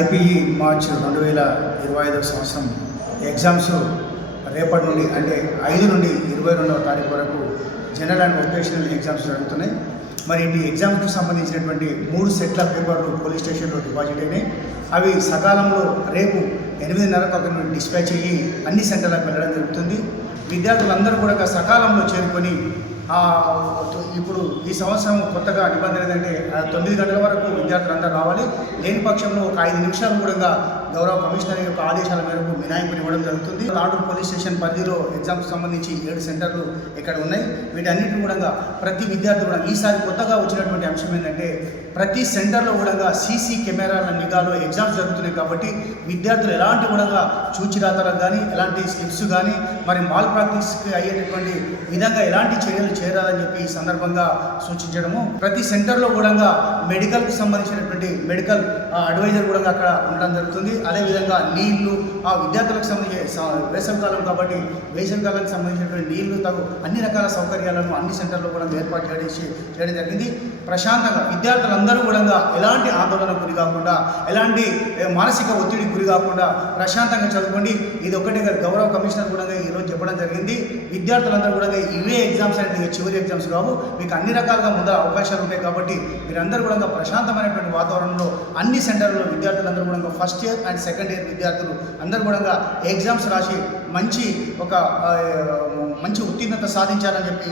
IPE March 2025 సంవత్సరం exams రేపటి నుండి అంటే 5 నుండి 22వ తారీఖు వరకు జనరల్ అండ్ వొకేషనల్ ఎగ్జామ్స్ జరుగుతున్నాయి. మరి ఈ ఎగ్జామ్స్కి సంబంధించినటువంటి 3 సెట్ల పేపర్లు పోలీస్ స్టేషన్లో డిపాజిట్ అయినాయి. అవి సకాలంలో రేపు 8:30కు అక్కడ డిస్పాచ్ అయ్యి అన్ని సెంటర్లకు వెళ్ళడం జరుగుతుంది. విద్యార్థులందరూ కూడా సకాలంలో చేరుకొని ఇప్పుడు ఈ సంవత్సరం కొత్తగా నిబంధన ఏంటంటే 9 గంటల వరకు విద్యార్థులందరూ రావాలి. లేని పక్షంలో ఒక 5 నిమిషాలు కూడా గౌరవ కమిషనర్ యొక్క ఆదేశాల మేరకు మినహాయింపుని ఇవ్వడం జరుగుతుంది. తాండూరు పోలీస్ స్టేషన్ పరిధిలో ఎగ్జామ్స్ సంబంధించి 7 సెంటర్లు ఇక్కడ ఉన్నాయి. వీటన్నిటిని కూడా ప్రతి విద్యార్థి కూడా ఈసారి కొత్తగా వచ్చినటువంటి అంశం ఏంటంటే ప్రతి సెంటర్లో కూడా సీసీ కెమెరాల నిఘాలో ఎగ్జామ్స్ జరుగుతున్నాయి. కాబట్టి విద్యార్థులు ఎలాంటి కూడా చూచిరాతలకు కానీ ఎలాంటి స్లిప్స్ కానీ మరి మాల్ ప్రాక్టీస్కి అయ్యేటటువంటి విధంగా ఎలాంటి చర్యలు చేరాలని చెప్పి ఈ సందర్భంగా సూచించడము. ప్రతి సెంటర్లో కూడా మెడికల్కి సంబంధించినటువంటి మెడికల్ అడ్వైజర్ కూడా అక్కడ ఉండడం జరుగుతుంది. అదేవిధంగా నీళ్లు విద్యార్థులకు సంబంధించి వేసవికాలం కాబట్టి వేసవికాలానికి సంబంధించినటువంటి నీళ్లు తగు అన్ని రకాల సౌకర్యాలను అన్ని సెంటర్లో కూడా ఏర్పాటు చేయడం జరిగింది. ప్రశాంతంగా విద్యార్థులందరూ కూడా ఎలాంటి ఆందోళనకు గురి కాకుండా ఎలాంటి మానసిక ఒత్తిడికి గురి కాకుండా ప్రశాంతంగా చదువుకోండి. ఇది ఒకటే గౌరవ కమిషనర్ కూడా ఈరోజు చెప్పడం జరిగింది. విద్యార్థులందరూ కూడా ఇవే ఎగ్జామ్స్ అనేది చివరి ఎగ్జామ్స్ కావు, మీకు అన్ని రకాలుగా ముందర అవకాశాలు ఉంటాయి. కాబట్టి మీరందరూ కూడా ప్రశాంతమైనటువంటి వాతావరణంలో అన్ని సెంటర్లో విద్యార్థులందరూ కూడా first year and second year విద్యార్థులు అందరూ కూడా ఎగ్జామ్స్ రాసి మంచి ఉత్తీర్ణత సాధించాలని చెప్పి